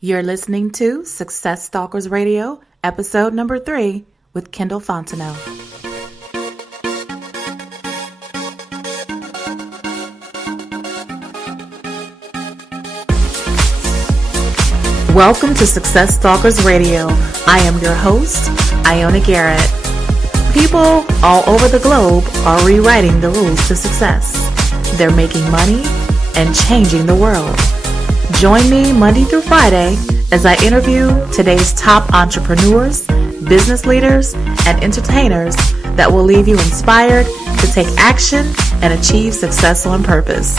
You're listening to Success Stalkers Radio, episode number 3 with Kendall Fontenot. Welcome to Success Stalkers Radio. I am your host, Ioana Garrett. People all over the globe are rewriting the rules to success. They're making money and changing the world. Join me Monday through Friday as I interview today's top entrepreneurs, business leaders, and entertainers that will leave you inspired to take action and achieve success on purpose.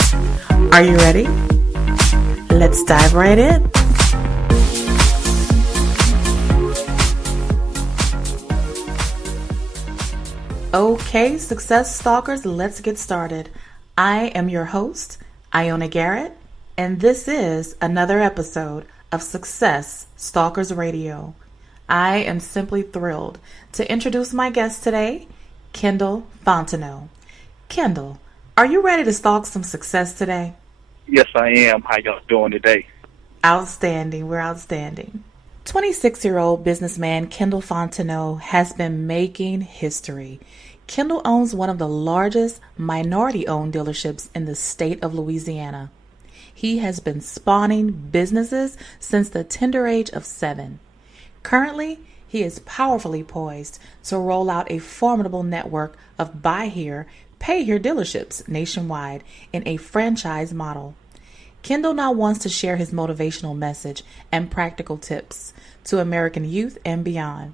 Are you ready? Let's dive right in. Okay, Success Stalkers, let's get started. I am your host, Ioana Garrett, and this is another episode of Success Stalkers Radio. I am simply thrilled to introduce my guest today, Kendall Fontenot. Kendall, are you ready to stalk some success today? Yes, I am. How y'all doing today? Outstanding. We're outstanding. 26-year-old businessman Kendall Fontenot has been making history. Kendall owns one of the largest minority-owned dealerships in the state of Louisiana. He has been spawning businesses since the tender age of 7. Currently, he is powerfully poised to roll out a formidable network of buy here, pay here dealerships nationwide in a franchise model. Kendall now wants to share his motivational message and practical tips to American youth and beyond.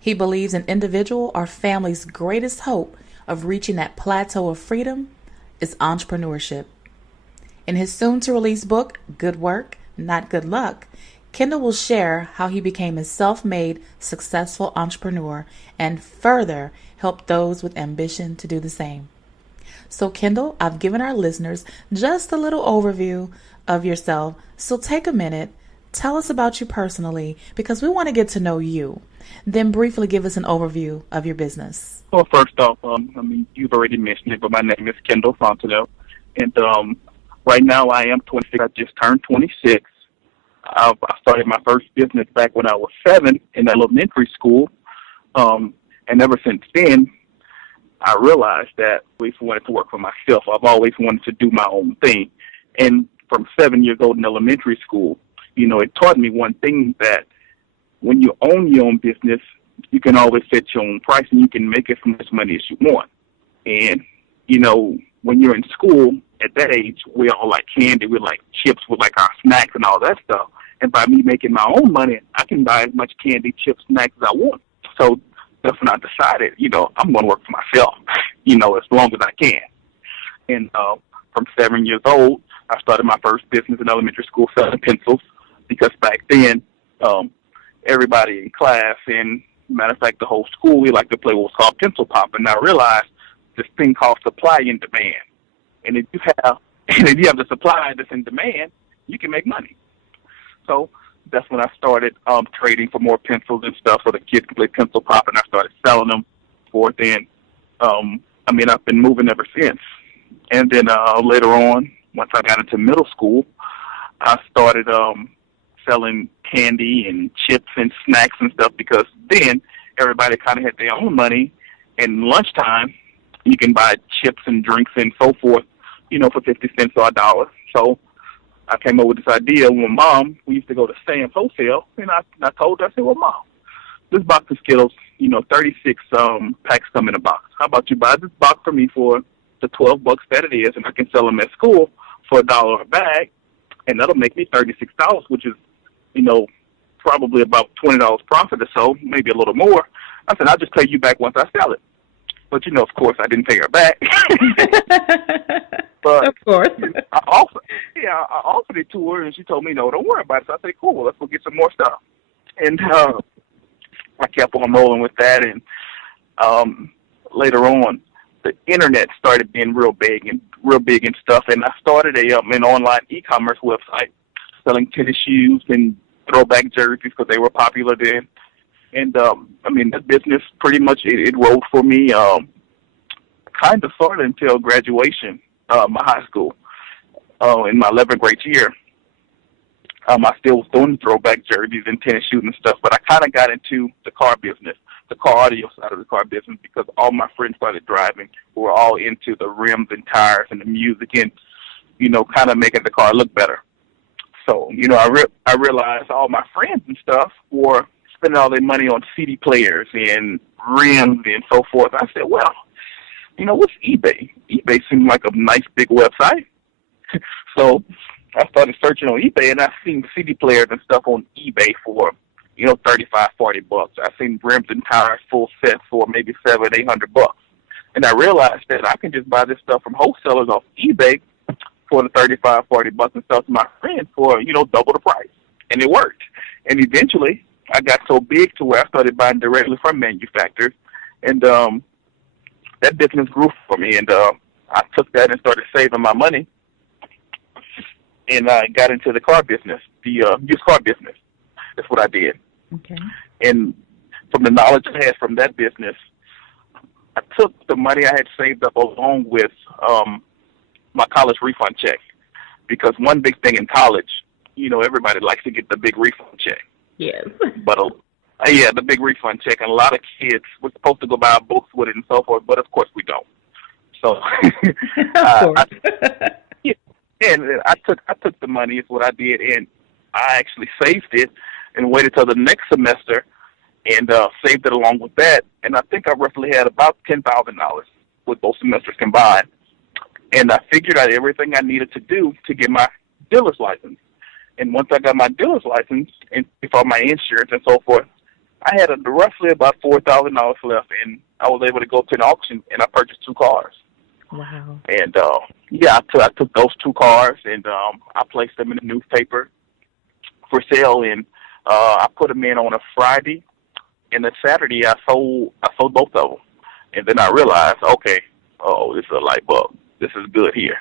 He believes an individual or family's greatest hope of reaching that plateau of freedom is entrepreneurship. In his soon-to-release book, Good Work, Not Good Luck, Kendall will share how he became a self-made, successful entrepreneur and further help those with ambition to do the same. So, Kendall, I've given our listeners just a little overview of yourself, so take a minute, tell us about you personally, because we want to get to know you. Then briefly give us an overview of your business. Well, first off, you've already mentioned it, but my name is Kendall Fontenot, and right now I am 26. I just turned 26. I started my first business back when I was 7 in elementary school, and ever since then, I realized that I always wanted to work for myself. I've always wanted to do my own thing, and from 7 years old in elementary school, it taught me one thing, that when you own your own business, you can always set your own price and you can make as much money as you want. And, when you're in school at that age, we all like candy, we like chips, we like our snacks and all that stuff. And by me making my own money, I can buy as much candy, chips, snacks as I want. So that's when I decided, I'm going to work for myself, as long as I can. And from 7 years old, I started my first business in elementary school selling pencils, because back then, everybody in class, and matter of fact, the whole school, we like to play what was called pencil pop. And I realized this thing called supply and demand. And if you have the supply that's in demand, you can make money. So that's when I started trading for more pencils and stuff so the kids could play pencil pop, and I started selling them for it. Then, I've been moving ever since. And then later on, once I got into middle school, I started selling candy and chips and snacks and stuff, because then everybody kind of had their own money, and lunchtime you can buy chips and drinks and so forth, for 50 cents or $1. So I came up with this idea with Mom. We used to go to Sam's Wholesale, and I told her, I said, well, Mom, this box of Skittles, 36 packs come in a box. How about you buy this box for me for the $12 that it is, and I can sell them at school for $1 a bag, and that'll make me $36, which is, probably about $20 profit or so, maybe a little more. I said, I'll just pay you back once I sell it. But, of course, I didn't pay her back. But of course. I offered it to her, and she told me, no, don't worry about it. So I said, cool, let's go get some more stuff. And I kept on rolling with that, and later on, the Internet started being real big and stuff, and I started an online e-commerce website selling tennis shoes and throwback jerseys, because they were popular then. And, that business pretty much, it rolled for me kind of sort of until graduation, my high school, in my 11th grade year. I still was doing throwback jerseys and tennis shoes and stuff, but I kind of got into the car business, the car audio side of the car business, because all my friends started driving who were all into the rims and tires and the music and, kind of making the car look better. So, I realized all my friends and stuff were spending all their money on CD players and rims and so forth. I said, well, what's eBay? eBay seemed like a nice big website. So I started searching on eBay, and I seen CD players and stuff on eBay for, $35-40. I seen rims and tires full sets for maybe $700-800. And I realized that I can just buy this stuff from wholesalers off eBay for the $35-40 and sell to my friends for, double the price. And it worked. And eventually I got so big to where I started buying directly from manufacturers, and that business grew for me. And I took that and started saving my money, and I got into the car business, the used car business. That's what I did. Okay. And from the knowledge I had from that business, I took the money I had saved up along with my college refund check, because one big thing in college, everybody likes to get the big refund check. Yes. But the big refund check, and a lot of kids were supposed to go buy books with it and so forth, but of course we don't. So and I took the money is what I did, and I actually saved it and waited till the next semester and saved it along with that. And I think I roughly had about $10,000 with both semesters combined. And I figured out everything I needed to do to get my dealer's license. And once I got my dealer's license and for my insurance and so forth, I had roughly about $4,000 left, and I was able to go to an auction, and I purchased 2 cars. Wow. And I took those 2 cars, and I placed them in the newspaper for sale, and I put them in on a Friday, and a Saturday I sold both of them. And then I realized, okay, this is a light bulb. This is good here.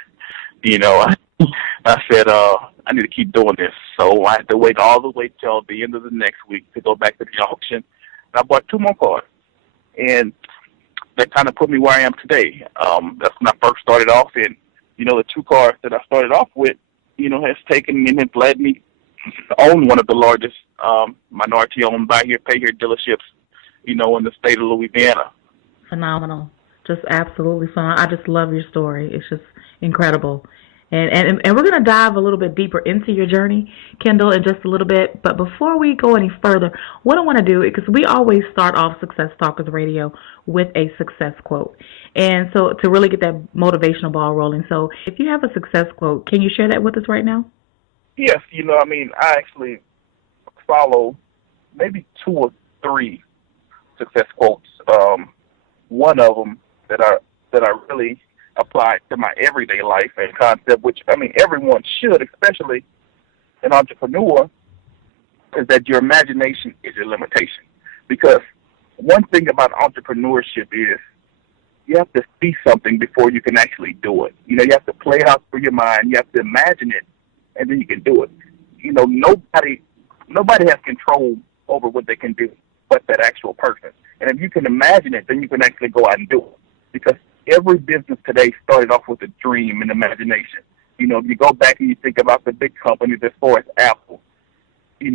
I said, I need to keep doing this. So I had to wait all the way till the end of the next week to go back to the auction. And I bought 2 more cars. And that kind of put me where I am today. That's when I first started off. And, the 2 cars that I started off with, has taken me and led me to own one of the largest minority-owned buy here, pay here dealerships, in the state of Louisiana. Phenomenal. Just absolutely phenomenal. I just love your story. It's just incredible. And we're going to dive a little bit deeper into your journey, Kendall, in just a little bit. But before we go any further, what I want to do, because we always start off Success Stalkers Radio with a success quote. And so to really get that motivational ball rolling. So if you have a success quote, can you share that with us right now? Yes. I actually follow maybe 2 or 3 success quotes. One of them that I really apply to my everyday life and concept, which, everyone should, especially an entrepreneur, is that your imagination is your limitation. Because one thing about entrepreneurship is you have to see something before you can actually do it. You have to play it out through your mind. You have to imagine it, and then you can do it. Nobody has control over what they can do but that actual person. And if you can imagine it, then you can actually go out and do it. Because every business today started off with a dream and imagination. If you go back and you think about the big companies as far as Apple, he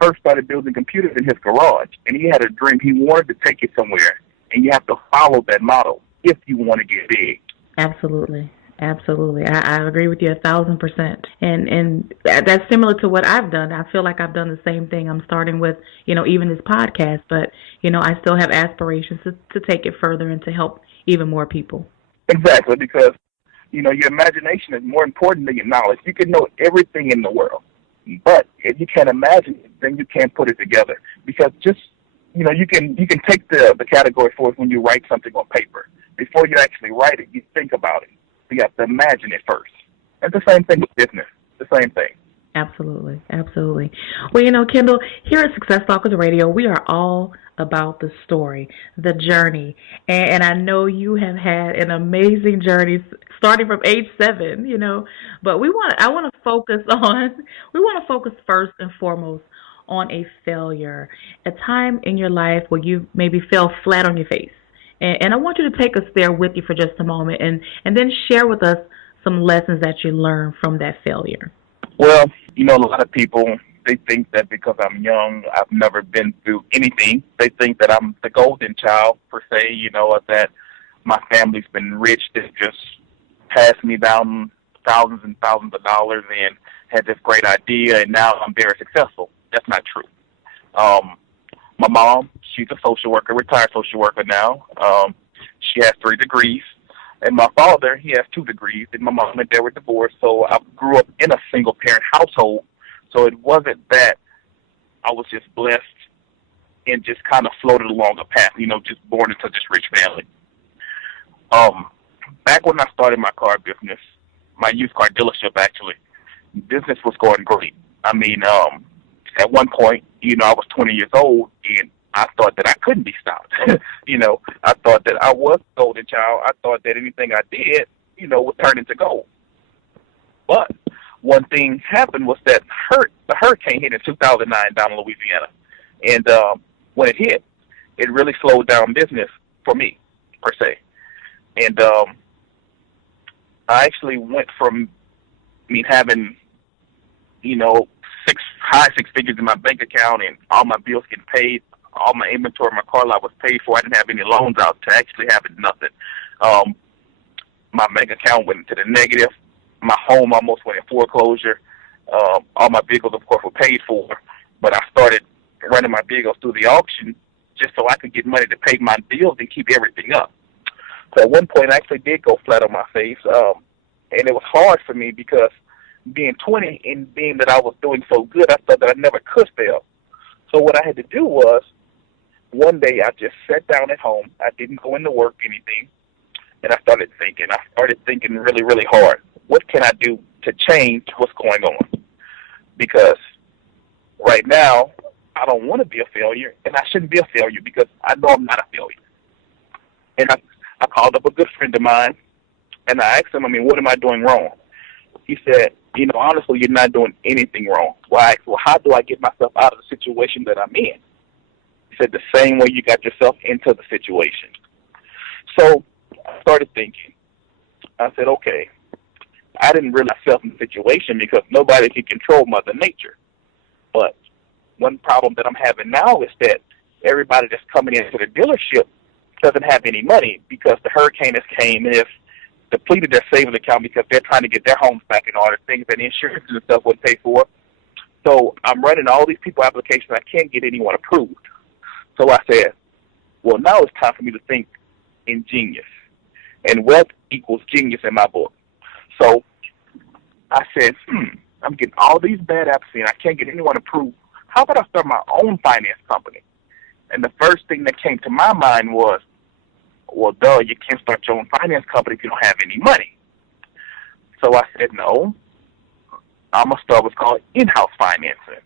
first started building computers in his garage, and he had a dream. He wanted to take it somewhere, and you have to follow that model if you want to get big. Absolutely. Absolutely. I agree with you 1,000%. And that's similar to what I've done. I feel like I've done the same thing. I'm starting with, even this podcast, but, I still have aspirations to take it further and to help even more people. Exactly, because, your imagination is more important than your knowledge. You can know everything in the world, but if you can't imagine it, then you can't put it together. Because you can take the category for it when you write something on paper. Before you actually write it, you think about it. You have to imagine it first. It's the same thing with business. The same thing. Absolutely. Absolutely. Well, Kendall, here at Success Stalkers Radio, we are all about the story, the journey. And I know you have had an amazing journey starting from age 7, but I want to focus first and foremost on a failure, a time in your life where you maybe fell flat on your face. And I want you to take us there with you for just a moment and then share with us some lessons that you learned from that failure. Well, a lot of people, they think that because I'm young, I've never been through anything. They think that I'm the golden child, per se, or that my family's been rich. They just passed me down thousands and thousands of dollars and had this great idea, and now I'm very successful. That's not true. My mom, she's a social worker, retired social worker now. She has 3 degrees. And my father, he has 2 degrees, and my mom and dad were divorced, so I grew up in a single-parent household. So it wasn't that I was just blessed and just kind of floated along a path, just born into this rich family. Back when I started my car business, my used car dealership, actually, business was going great. I mean, at one point, I was 20 years old, and I thought that I couldn't be stopped. I thought that I was the golden child. I thought that anything I did, would turn into gold. But one thing happened was that the hurricane hit in 2009 down in Louisiana. And when it hit, it really slowed down business for me, per se. And I actually went from having, high six figures in my bank account and all my bills getting paid, all my inventory, my car lot was paid for. I didn't have any loans out to actually having nothing. My bank account went into the negative. My home almost went in foreclosure. All my vehicles, of course, were paid for. But I started running my vehicles through the auction just so I could get money to pay my bills and keep everything up. So at one point, I actually did go flat on my face. And it was hard for me because being 20 and being that I was doing so good, I thought that I never could fail. So what I had to do was, one day I just sat down at home. I didn't go into work, anything. And I started thinking. I started thinking really, really hard. What can I do to change what's going on? Because right now, I don't want to be a failure, and I shouldn't be a failure because I know I'm not a failure. And I called up a good friend of mine, and I asked him, what am I doing wrong? He said, honestly, you're not doing anything wrong. Well, I asked, how do I get myself out of the situation that I'm in? He said, the same way you got yourself into the situation. So I started thinking. I said, okay, I didn't really put myself in the situation because nobody can control Mother Nature. But one problem that I'm having now is that everybody that's coming into the dealership doesn't have any money because the hurricane has came and it's depleted their savings account because they're trying to get their homes back in order, things that insurance and stuff wouldn't pay for. So I'm running all these people applications. I can't get anyone approved. So I said, well, now it's time for me to think in genius. And wealth equals genius in my book. So I said, I'm getting all these bad applications. I can't get anyone approved. How about I start my own finance company? And the first thing that came to my mind was, well, duh, you can't start your own finance company if you don't have any money. So I said, no, I'm going to start what's called in-house financing.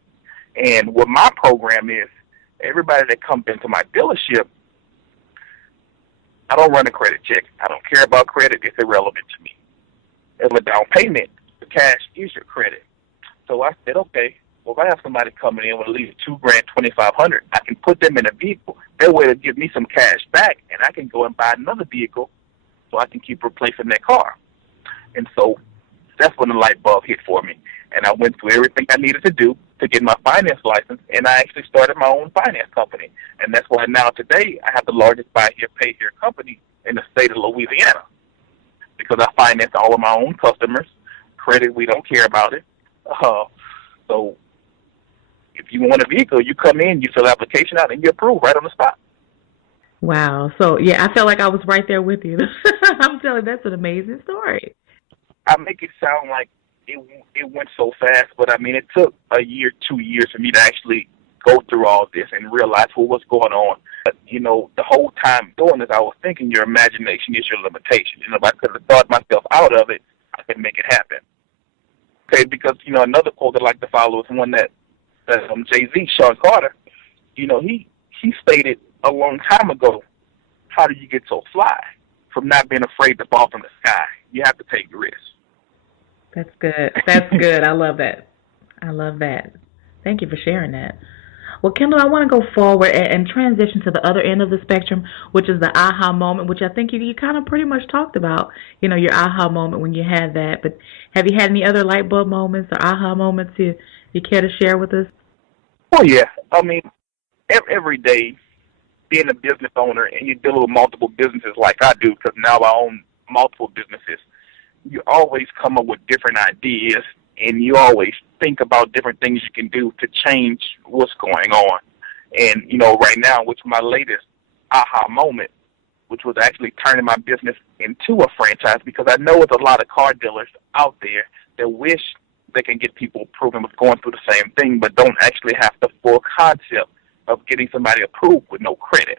And what my program is, everybody that comes into my dealership, I don't run a credit check. I don't care about credit. It's irrelevant to me. As a down payment, the cash is your credit. So I said, okay, well, if I have somebody coming in with at least $2,000, $2,500, I can put them in a vehicle. That way to give me some cash back, and I can go and buy another vehicle so I can keep replacing that car. And so that's when the light bulb hit for me. And I went through everything I needed to do to get my finance license, and I actually started my own finance company. And that's why now today I have the largest buy here, pay here company in the state of Louisiana because I finance all of my own customers. Credit, we don't care about it. So if you want a vehicle, you come in, you fill the application out, and you approve right on the spot. Wow. So, yeah, I felt like I was right there with you. I'm telling you, that's an amazing story. I make it sound like it went so fast, but, it took a year, 2 years for me to actually go through all this and realize what's going on. But, the whole time doing this, I was thinking your imagination is your limitation. If I could have thought myself out of it, I could make it happen. Okay, because, another quote I like to follow is one that Jay-Z, Sean Carter, he stated a long time ago, how do you get so fly? From not being afraid to fall from the sky. You have to take risks. That's good. That's good. I love that. I love that. Thank you for sharing that. Well, Kendall, I want to go forward and transition to the other end of the spectrum, which is the aha moment, which I think you kind of pretty much talked about, your aha moment when you had that. But have you had any other light bulb moments or aha moments you care to share with us? Oh, yeah. I mean, every day being a business owner and you deal with multiple businesses like I do, because now I own multiple businesses, you always come up with different ideas and you always think about different things you can do to change what's going on. And, right now, which my latest aha moment, which was actually turning my business into a franchise, because I know there's a lot of car dealers out there that wish they can get people approved of going through the same thing, but don't actually have the full concept of getting somebody approved with no credit.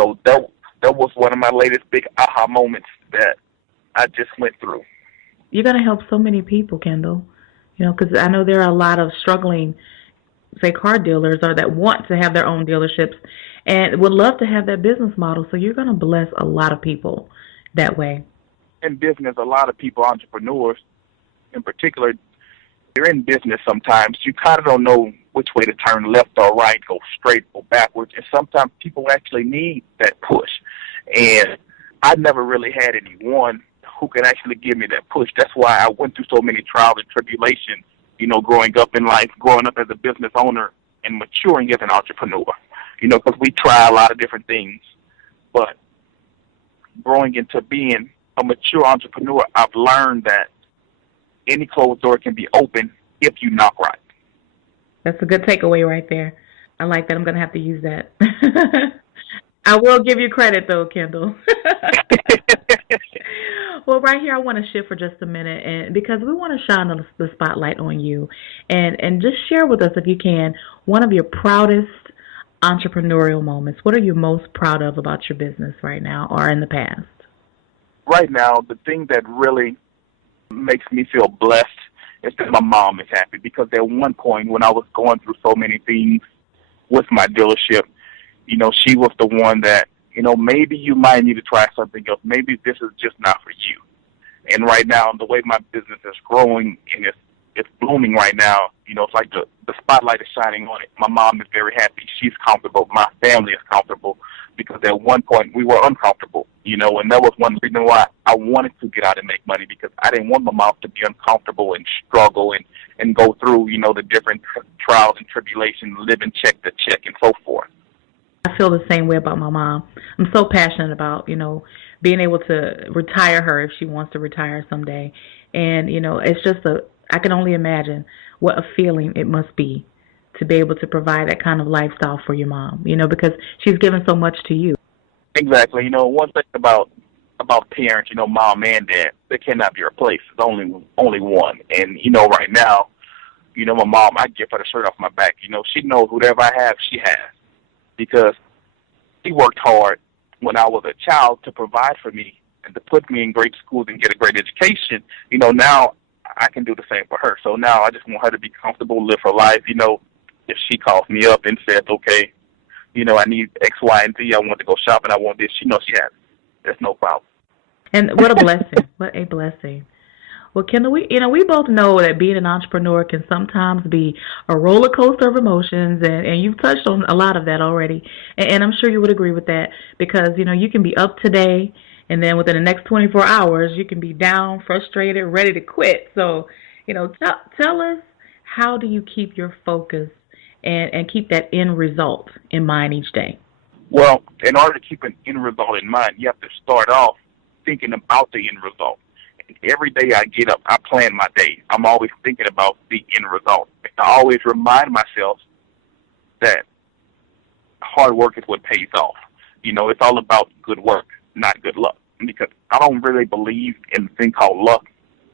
So that was one of my latest big aha moments that I just went through. You're going to help so many people, Kendall, because I know there are a lot of struggling, say, car dealers or that want to have their own dealerships and would love to have that business model. So you're going to bless a lot of people that way. In business, a lot of people, entrepreneurs in particular, you're in business sometimes. You kind of don't know which way to turn, left or right, go straight or backwards. And sometimes people actually need that push. And I never really had anyone who could actually give me that push. That's why I went through so many trials and tribulations, growing up in life, growing up as a business owner and maturing as an entrepreneur, because we try a lot of different things. But growing into being a mature entrepreneur, I've learned that any closed door can be open if you knock right. That's a good takeaway right there. I like that. I'm going to have to use that. I will give you credit, though, Kendall. Well, right here, I want to shift for just a minute, and because we want to shine the spotlight on you, and just share with us, if you can, one of your proudest entrepreneurial moments. What are you most proud of about your business right now or in the past? Right now, the thing that really makes me feel blessed is that my mom is happy, because at one point when I was going through so many things with my dealership, she was the one that, maybe you might need to try something else. Maybe this is just not for you. And right now, the way my business is growing and it's blooming right now, it's like the spotlight is shining on it. My mom is very happy. She's comfortable. My family is comfortable, because at one point we were uncomfortable, and that was one reason why I wanted to get out and make money, because I didn't want my mom to be uncomfortable and struggle and go through, the different trials and tribulations, living check to check and so forth. I feel the same way about my mom. I'm so passionate about, being able to retire her if she wants to retire someday. And, it's just I can only imagine what a feeling it must be to be able to provide that kind of lifestyle for your mom, because she's given so much to you. Exactly. One thing about parents, mom and dad, they cannot be replaced. There's only one. And, right now, my mom, I give her the shirt off my back. She knows whatever I have, she has. Because she worked hard when I was a child to provide for me and to put me in great schools and get a great education. Now I can do the same for her. So now I just want her to be comfortable, live her life. If she calls me up and says, okay, I need X, Y, and Z, I want to go shopping, I want this, she knows she has it. There's no problem. And what a blessing. What a blessing. Well, Kendall, we both know that being an entrepreneur can sometimes be a roller coaster of emotions, and you've touched on a lot of that already. And I'm sure you would agree with that, because, you can be up today, and then within the next 24 hours, you can be down, frustrated, ready to quit. So, tell us, how do you keep your focus and keep that end result in mind each day? Well, in order to keep an end result in mind, you have to start off thinking about the end result. Every day I get up, I plan my day. I'm always thinking about the end result. I always remind myself that hard work is what pays off. It's all about good work, not good luck. Because I don't really believe in the thing called luck.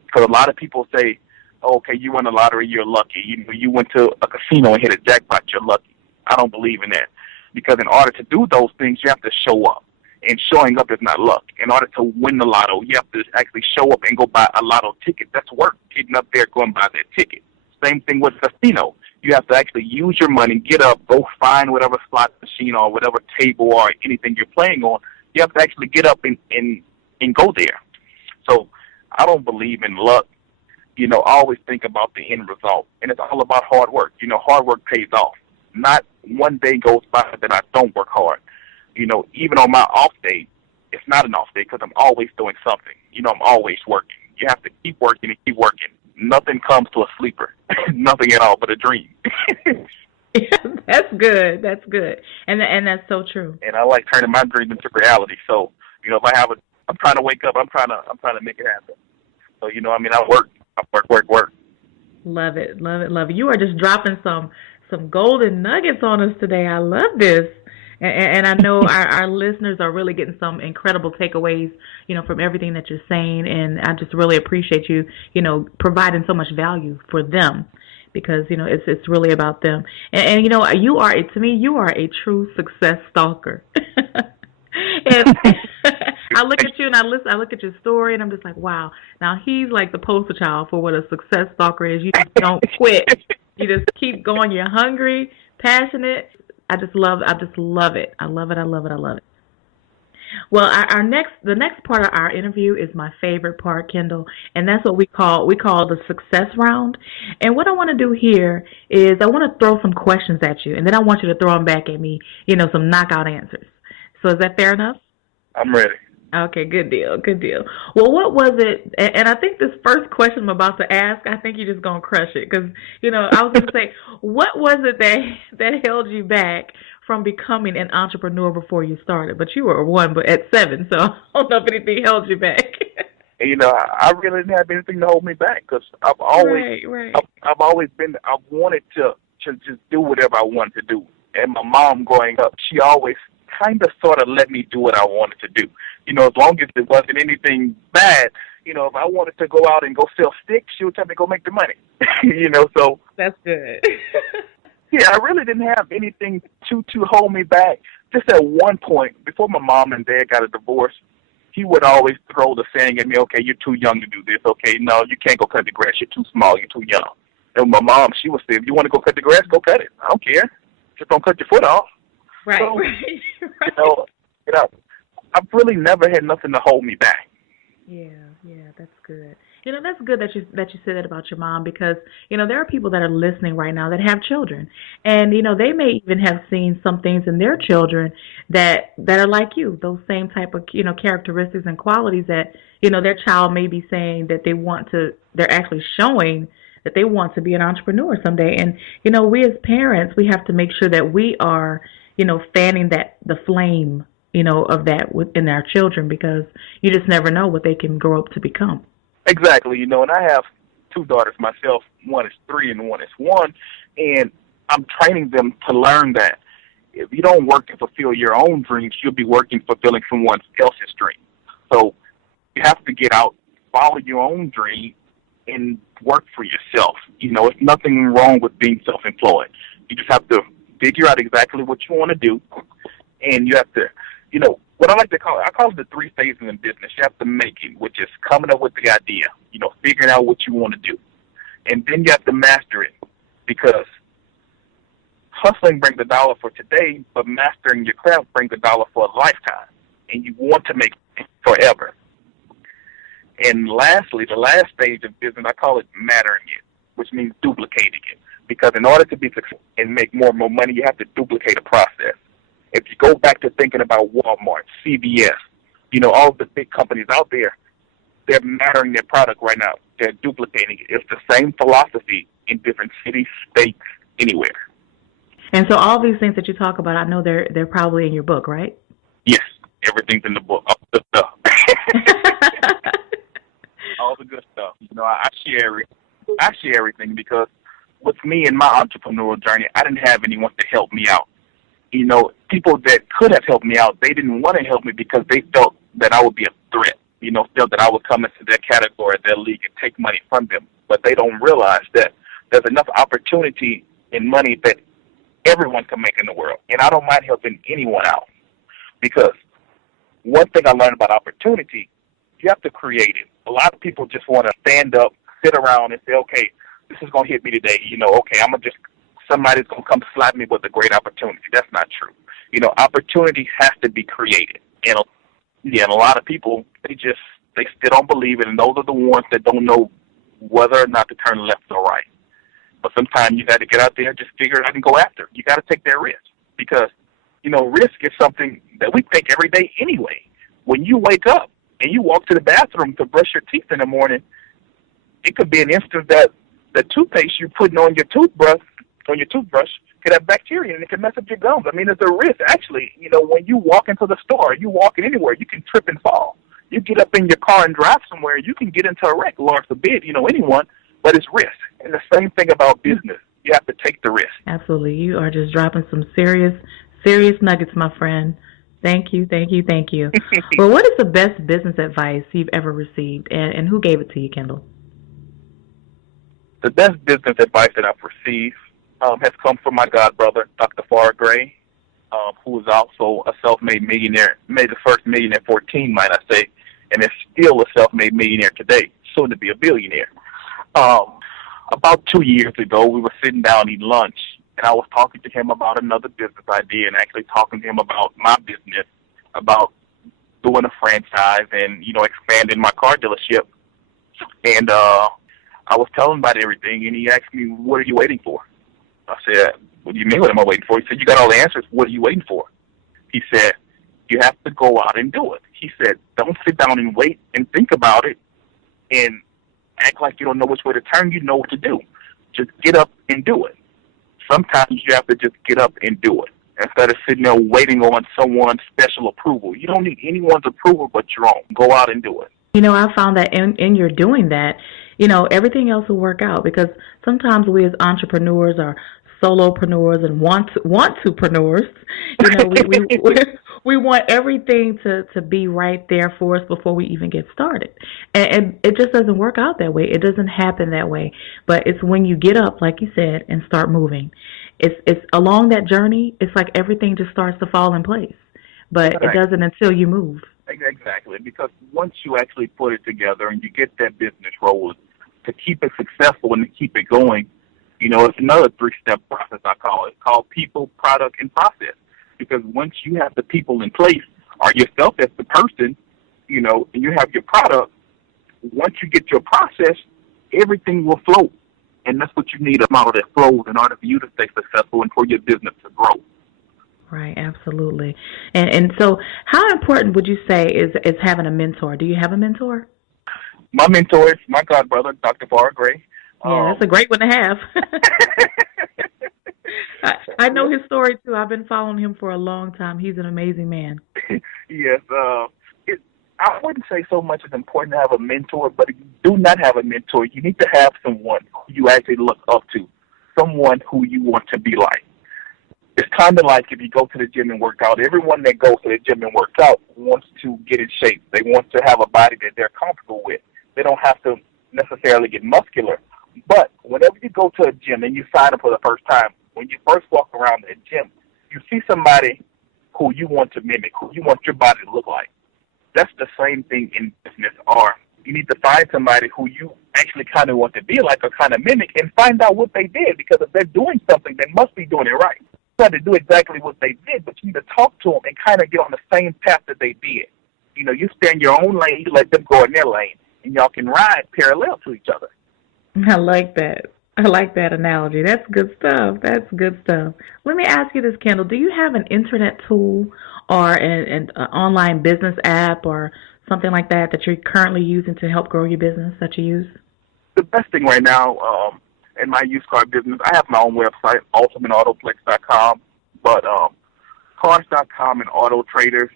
Because a lot of people say, oh, okay, you won the lottery, you're lucky. You went to a casino and hit a jackpot, you're lucky. I don't believe in that. Because in order to do those things, you have to show up. And showing up is not luck. In order to win the lotto, you have to actually show up and go buy a lotto ticket. That's work, getting up there, going buy that ticket. Same thing with casino. You have to actually use your money, get up, go find whatever slot machine or whatever table or anything you're playing on. You have to actually get up and go there. So I don't believe in luck. I always think about the end result. And it's all about hard work. Hard work pays off. Not one day goes by that I don't work hard. Even on my off day, it's not an off day because I'm always doing something. I'm always working. You have to keep working and keep working. Nothing comes to a sleeper. Nothing at all but a dream. That's good. That's good. And that's so true. And I like turning my dream into reality. So, if I'm trying to wake up, I'm trying to make it happen. So, I work. Love it. Love it. Love it. You are just dropping some golden nuggets on us today. I love this. And I know our listeners are really getting some incredible takeaways, from everything that you're saying. And I just really appreciate you, providing so much value for them, because, it's really about them. And you are a true success stalker. And I look at you and I look at your story and I'm just like, wow. Now he's like the poster child for what a success stalker is. You just don't quit. You just keep going. You're hungry, passionate. I just love it. I love it. Well, the next part of our interview is my favorite part, Kendall, and that's what we call the success round. And what I want to do here is I want to throw some questions at you, and then I want you to throw them back at me, some knockout answers. So is that fair enough? I'm ready. Okay, good deal. Well, what was it, and I think this first question I'm about to ask, I think you're just going to crush it, because, I was going to say, what was it that held you back from becoming an entrepreneur before you started? But you were one, but at 7, so I don't know if anything held you back. I really didn't have anything to hold me back, because I've always, right. I've always I've wanted to just do whatever I wanted to do. And my mom growing up, she always kind of sort of let me do what I wanted to do. As long as it wasn't anything bad, if I wanted to go out and go sell sticks, she would tell me to go make the money. So. That's good. Yeah, I really didn't have anything to hold me back. Just at one point, before my mom and dad got a divorce, he would always throw the saying at me, okay, you're too young to do this. Okay, no, you can't go cut the grass. You're too small. You're too young. And my mom, she would say, if you want to go cut the grass, go cut it. I don't care. Just don't cut your foot off. Right, so, right. I've really never had nothing to hold me back. Yeah, that's good. That's good that you said that about your mom, because, there are people that are listening right now that have children. And, they may even have seen some things in their children that are like you, those same type of, characteristics and qualities that, their child may be saying that they're actually showing that they want to be an entrepreneur someday. And, we as parents, we have to make sure that we are, fanning the flame, of that within our children, because you just never know what they can grow up to become. Exactly, and I have 2 daughters myself. One is 3 and one is 1, and I'm training them to learn that if you don't work to fulfill your own dreams, you'll be working fulfilling someone else's dream. So you have to get out, follow your own dream, and work for yourself. There's nothing wrong with being self-employed. You just have to figure out exactly what you want to do, and you have to, what I like to call it, I call it the 3 phases in business. You have to make it, which is coming up with the idea, figuring out what you want to do. And then you have to master it, because hustling brings $1 for today, but mastering your craft brings $1 for a lifetime. And you want to make it forever. And lastly, the last stage of business, I call it mattering it, which means duplicating it. Because in order to be successful and make more money, you have to duplicate a process. If you go back to thinking about Walmart, CVS, all of the big companies out there, they're mattering their product right now. They're duplicating it. It's the same philosophy in different cities, states, anywhere. And so all these things that you talk about, I know they're probably in your book, right? Yes, everything's in the book. All the stuff. All the good stuff. I share everything, because with me in my entrepreneurial journey, I didn't have anyone to help me out. People that could have helped me out, they didn't want to help me because they felt that I would be a threat, felt that I would come into their category, their league, and take money from them. But they don't realize that there's enough opportunity and money that everyone can make in the world. And I don't mind helping anyone out, because one thing I learned about opportunity, you have to create it. A lot of people just want to stand up, sit around, and say, okay, this is going to hit me today. Okay, somebody's going to come slap me with a great opportunity. That's not true. Opportunity has to be created. And a lot of people, they still don't believe it, and those are the ones that don't know whether or not to turn left or right. But sometimes you got to get out there and just figure it out and go after it. You got to take that risk because, risk is something that we take every day anyway. When you wake up and you walk to the bathroom to brush your teeth in the morning, it could be an instance that the toothpaste you're putting on your toothbrush could have bacteria and it can mess up your gums. I mean, it's a risk. Actually, when you walk into the store, you walk in anywhere, you can trip and fall. You get up in your car and drive somewhere, you can get into a wreck, Lord forbid, anyone, but it's risk. And the same thing about business. You have to take the risk. Absolutely. You are just dropping some serious nuggets, my friend. Thank you. Well, what is the best business advice you've ever received, and who gave it to you, Kendall? The best business advice that I've received has come from my godbrother, Dr. Farrah Gray, who is also a self-made millionaire, made the first millionaire 14, might I say, and is still a self-made millionaire today, soon to be a billionaire. About 2 years ago, we were sitting down eating lunch, and I was talking to him about another business idea and actually talking to him about my business, about doing a franchise and, expanding my car dealership. And I was telling him about everything, and he asked me, what are you waiting for? I said, what do you mean, what am I waiting for? He said, you got all the answers. What are you waiting for? He said, you have to go out and do it. He said, don't sit down and wait and think about it and act like you don't know which way to turn. You know what to do. Just get up and do it. Sometimes you have to just get up and do it instead of sitting there waiting on someone's special approval. You don't need anyone's approval but your own. Go out and do it. I found that in your doing that, everything else will work out because sometimes we as entrepreneurs are solopreneurs and want topreneurs. We want everything to be right there for us before we even get started. And it just doesn't work out that way. It doesn't happen that way. But it's when you get up, like you said, and start moving. It's along that journey, it's like everything just starts to fall in place. But It doesn't until you move. Exactly, because once you actually put it together and you get that business rolling, to keep it successful and to keep it going, it's another 3-step process, I call it, called people, product, and process. Because once you have the people in place, or yourself as the person, and you have your product, once you get your process, everything will flow. And that's what you need, a model that flows in order for you to stay successful and for your business to grow. Right, absolutely. And so how important would you say is having a mentor? Do you have a mentor? My mentor is my godbrother, Dr. Farrah Gray. Yeah, that's a great one to have. I know his story, too. I've been following him for a long time. He's an amazing man. Yes. I wouldn't say so much it's important to have a mentor, but if you do not have a mentor, you need to have someone who you actually look up to, someone who you want to be like. It's kind of like if you go to the gym and work out. Everyone that goes to the gym and works out wants to get in shape. They want to have a body that they're comfortable with. They don't have to necessarily get muscular. But whenever you go to a gym and you sign up for the first time, when you first walk around the gym, you see somebody who you want to mimic, who you want your body to look like. That's the same thing in business, or you need to find somebody who you actually kind of want to be like or kind of mimic and find out what they did, because if they're doing something, they must be doing it right. You have to do exactly what they did, but you need to talk to them and kind of get on the same path that they did. You stay in your own lane, you let them go in their lane, and y'all can ride parallel to each other. I like that. I like that analogy. That's good stuff. Let me ask you this, Kendall. Do you have an internet tool or an online business app or something like that you're currently using to help grow your business that you use? The best thing right now in my used car business, I have my own website, ultimateautoplex.com, but cars.com and Auto Traders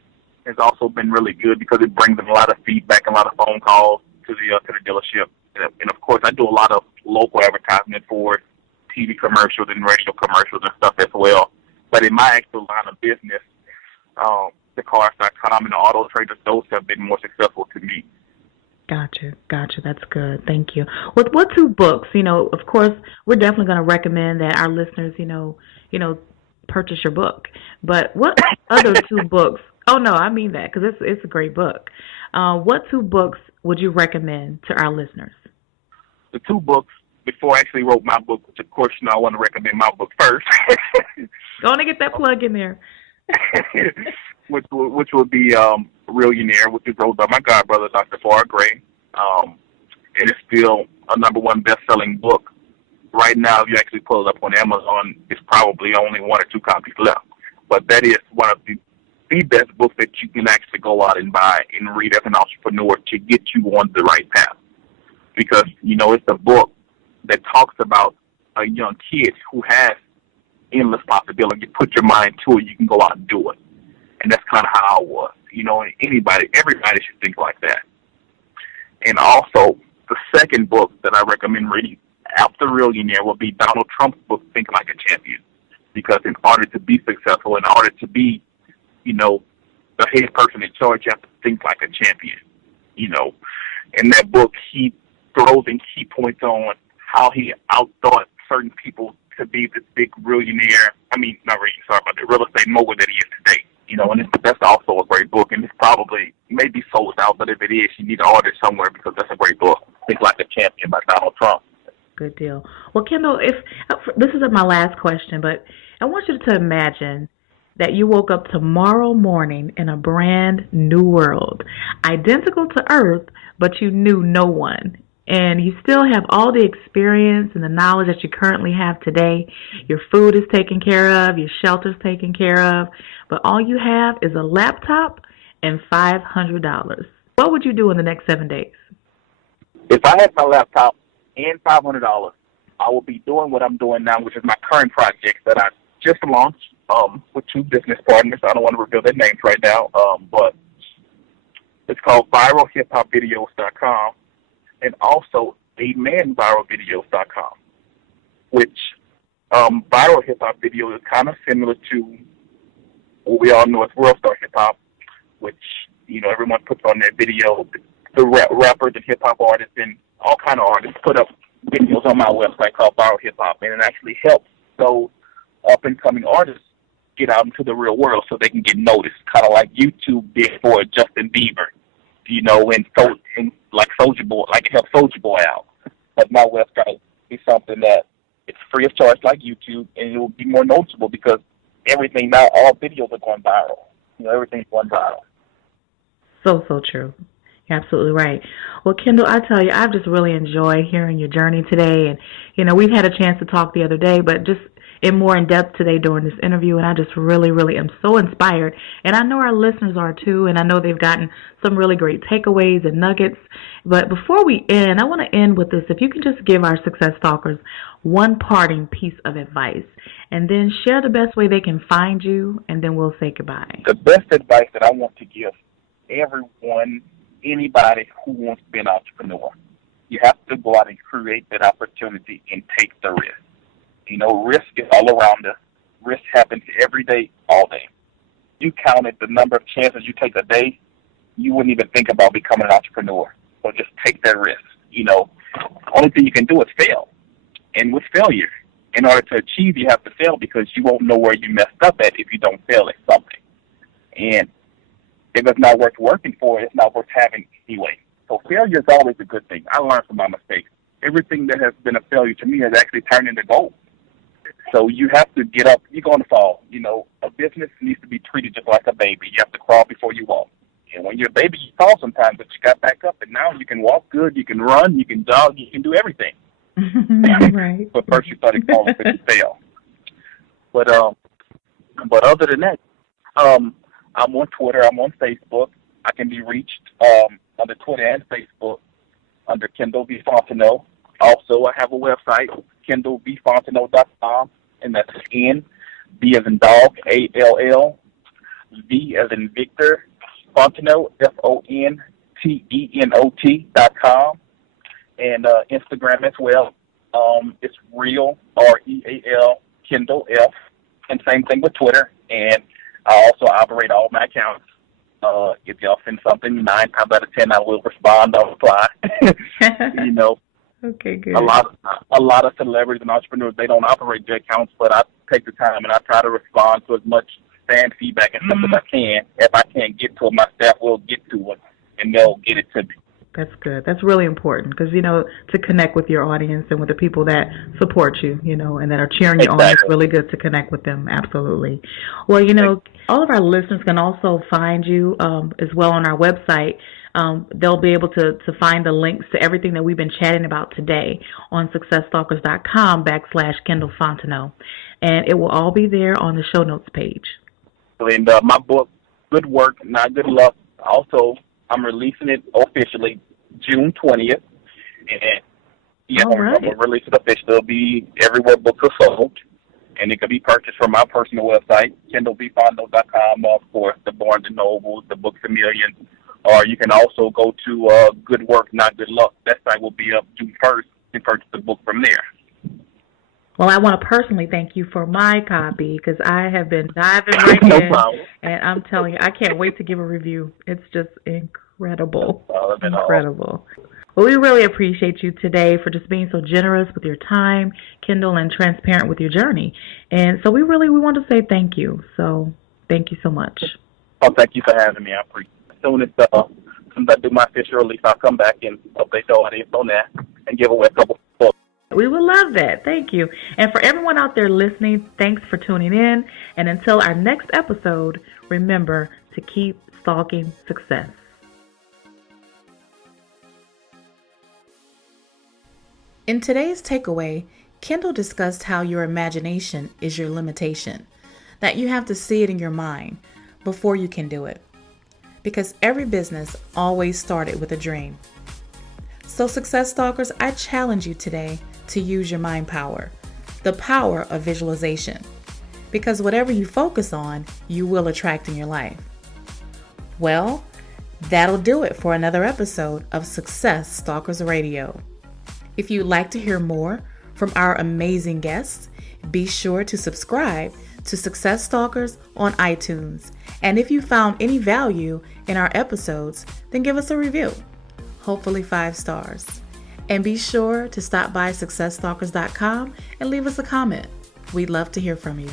has also been really good because it brings in a lot of feedback, a lot of phone calls to the dealership. And, of course, I do a lot of local advertisement for TV commercials and radio commercials and stuff as well. But in my actual line of business, the cars.com and the Auto Traders, those have been more successful to me. Gotcha. That's good. Thank you. What two books? Of course, we're definitely going to recommend that our listeners, purchase your book. But what other two books? Oh no, I mean that because it's a great book. What two books would you recommend to our listeners? The two books, before I actually wrote my book, which of course, I want to recommend my book first. Go on and get that plug in there. which would be Millionaire, which is wrote by my godbrother, Dr. Farrah Gray. It is still a #1 best-selling book right now, if you actually pull it up on Amazon, it's probably only one or two copies left. But that is one of the best books that you can actually go out and buy and read as an entrepreneur to get you on the right path. Because, it's a book that talks about a young kid who has endless possibility. You put your mind to it, you can go out and do it. And that's kind of how I was. Everybody should think like that. And also, the second book that I recommend reading after Millionaire will be Donald Trump's book, Think Like a Champion. Because in order to be successful, in order to be, the head person in charge, you have to think like a champion. In that book, he throws in key points on how he outthought certain people to be this big millionaire. The real estate mogul that he is today. And that's also a great book, and it's probably maybe sold out, but if it is, you need to order it somewhere because that's a great book. Think Like a Champion by Donald Trump. Good deal. Well, Kendall, this is my last question, but I want you to imagine that you woke up tomorrow morning in a brand new world, identical to Earth, but you knew no one. And you still have all the experience and the knowledge that you currently have today. Your food is taken care of, your shelter's taken care of, but all you have is a laptop and $500. What would you do in the next 7 days? If I had my laptop and $500, I will be doing what I'm doing now, which is my current project that I just launched with two business partners. I don't want to reveal their names right now, but it's called viralhiphopvideos.com. And also amenviralvideos.com, which viral hip-hop video is kind of similar to what we all know as World Star Hip-Hop, which, everyone puts on their video. The rappers and hip-hop artists and all kind of artists put up videos on my website called Viral Hip-Hop, and it actually helps those up-and-coming artists get out into the real world so they can get noticed, kind of like YouTube did for Justin Bieber. And like Soulja Boy, like it helped Soulja Boy out. But my website is something that it's free of charge, like YouTube, and it will be more noticeable because everything now, all videos are going viral. Everything's going viral. So true. You're absolutely right. Well, Kendall, I tell you, I've just really enjoyed hearing your journey today, and we've had a chance to talk the other day, but just more in depth today during this interview, and I just really, really am so inspired, and I know our listeners are too, and I know they've gotten some really great takeaways and nuggets. But before we end, I want to end with this. If you can just give our Success Stalkers one parting piece of advice, and then share the best way they can find you, and then we'll say goodbye. The best advice that I want to give everyone, anybody who wants to be an entrepreneur, you have to go out and create that opportunity and take the risk. Risk is all around us. Risk happens every day, all day. You counted the number of chances you take a day, you wouldn't even think about becoming an entrepreneur. So just take that risk. Only thing you can do is fail. And with failure, in order to achieve, you have to fail because you won't know where you messed up at if you don't fail at something. And if it's not worth working for, it's not worth having anyway. So failure is always a good thing. I learned from my mistakes. Everything that has been a failure to me has actually turned into gold. So you have to get up. You're going to fall. A business needs to be treated just like a baby. You have to crawl before you walk. And when you're a baby, you fall sometimes, but you got back up, and now you can walk good, you can run, you can jog, you can do everything. Right. But first you started falling because you fail. But other than that, I'm on Twitter. I'm on Facebook. I can be reached under Twitter and Facebook under Kendall V. Fontenot. Also, I have a website, kendallvfontenot.com, and that's N, B as in dog, A-L-L, V as in Victor, Fontenot, Fontenot.com, and Instagram as well. It's real, R-E-A-L, Kendall F, and same thing with Twitter. And I also operate all my accounts. If y'all send something, 9 times out of 10, I will respond. I'll reply. Okay, good. A lot of celebrities and entrepreneurs, they don't operate their accounts, but I take the time and I try to respond to as much fan feedback and stuff as I can. If I can't get to it, my staff will get to it, and they'll get it to me. That's good. That's really important because, to connect with your audience and with the people that support you, and that are cheering you on, it's really good to connect with them. Absolutely. Well, all of our listeners can also find you as well on our website, They'll be able to find the links to everything that we've been chatting about today on successstalkers.com/Kendall Fontenot. And it will all be there on the show notes page. And my book, Good Work, Not Good Luck, also, I'm releasing it officially June 20th. And yeah, right. I'm going to release it officially. It'll be everywhere books are sold. And it can be purchased from my personal website, KendallBFontenot.com, of course, the Barnes & Noble, the Books A Million. Or you can also go to Good Work, Not Good Luck. That site will be up June 1st and purchase the book from there. Well, I want to personally thank you for my copy because I have been diving right No in. problem. And I'm telling you, I can't wait to give a review. It's just incredible. Incredible. Well, we really appreciate you today for just being so generous with your time, Kendall, and transparent with your journey. And so we want to say thank you. So thank you so much. Oh, thank you for having me. I appreciate it. As soon as I do my official release, I'll come back and update the audience on that and give away a couple books. We would love that. Thank you. And for everyone out there listening, thanks for tuning in. And until our next episode, remember to keep stalking success. In today's takeaway, Kendall discussed how your imagination is your limitation, that you have to see it in your mind before you can do it. Because every business always started with a dream. So Success Stalkers, I challenge you today to use your mind power, the power of visualization. Because whatever you focus on, you will attract in your life. Well, that'll do it for another episode of Success Stalkers Radio. If you'd like to hear more from our amazing guests, be sure to subscribe to Success Stalkers on iTunes. And if you found any value in our episodes, then give us a review, hopefully 5 stars. And be sure to stop by successstalkers.com and leave us a comment. We'd love to hear from you.